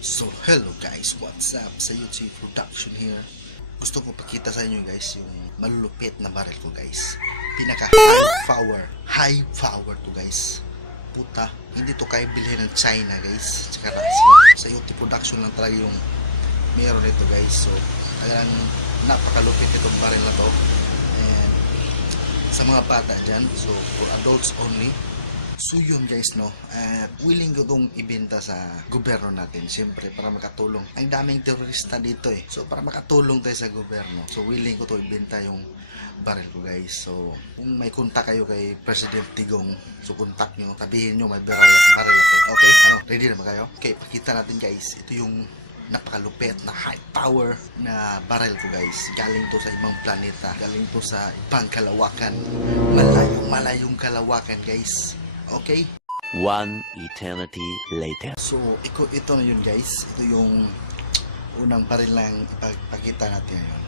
So, hello guys, what's up? Sa YouTube Production here. Gusto ko pakita sa inyo guys yung malulupit na barrel ko guys. Pinaka high power to guys. Puta, hindi to kaya bilhin ng China guys. Tsaka Russia. Sa YouTube Production lang talaga yung meron nito guys. So, talagang napakalupit itong barrel na to. And sa mga bata dyan, so for adults only. So yun guys no, willing ko itong ibenta sa gobyerno natin, siyempre para makatulong. Ang daming terorista dito so para makatulong tayo sa gobyerno, so willing ko to ibenta yung barrel ko guys. So kung may kontak kayo kay President Digong, so kontak nyo, sabihin nyo may barrel ako. Okay, ready na ba kayo? Okay, pakita natin guys, ito yung napakalupit na high power na barrel ko guys. Galing to sa ibang planeta, galing to sa ibang kalawakan, malayong kalawakan guys. Okay? One eternity later. So, ito na yun guys. Ito yung unang baril lang ipagpakita natin ngayon.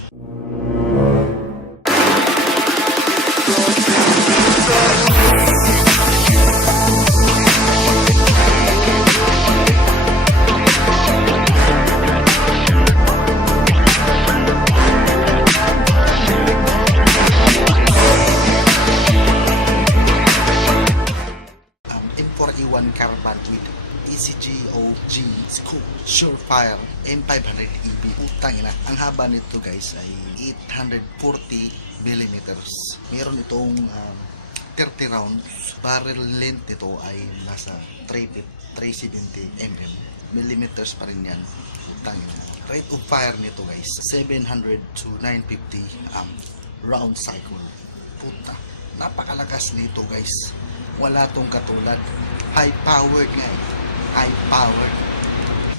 M4A1 carbine with ECG-OG scope Surefire M500EB. Putang ina. Ang haba nito guys ay 840 mm. Meron itong 30 rounds. Barrel length nito ay nasa 370 millimeters pa rin yan. Putang ina. Rate of fire nito guys 700 to 950 round cycle. Puta. Napakalakas nito guys. Wala tong katulad. High powered nga. High powered.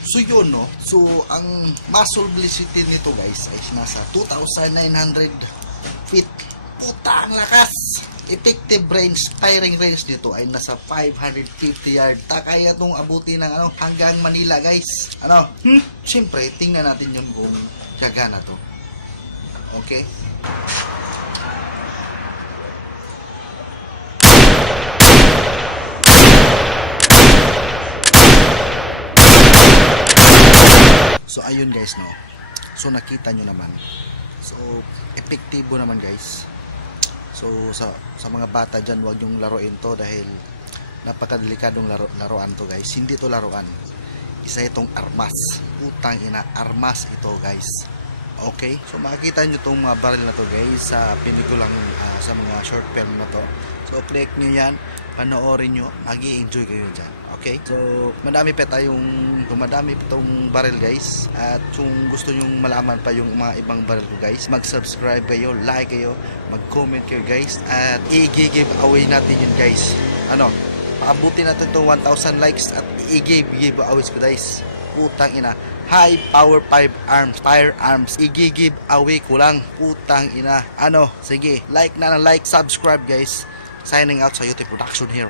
So yun no. So ang muzzle velocity nito guys ay nasa 2,900 feet. Puta ang lakas. Effective range, firing range nito ay nasa 550 yard. Kaya itong abutin ng hanggang Manila guys. Siyempre tingnan natin yun kung gagana to. Okay. So ayun guys no. So nakita nyo naman. So epektibo naman guys. So sa mga bata dyan, huwag yung laruin to dahil napakadelikadong laruan to guys. Hindi to laruan. Isa itong armas. Putang ina, armas ito guys. Okay? So makikita nyo itong mga barrel na to guys sa pinikulang sa mga short film na to. So click nyo yan, panoorin nyo, mag-i-enjoy kayo dyan. Okay? So madami pa itong barrel guys. At kung gusto nyo malaman pa yung mga ibang barrel ko guys, mag-subscribe kayo, like kayo, mag-comment kayo guys. At i-give away natin yun guys. Paabutin natin itong 1,000 likes at i-give away ko guys. Putang ina, high power firearms, i-give away ko lang. Putang ina. Sige, like na like, subscribe guys. Signing out sa YouTube Production here.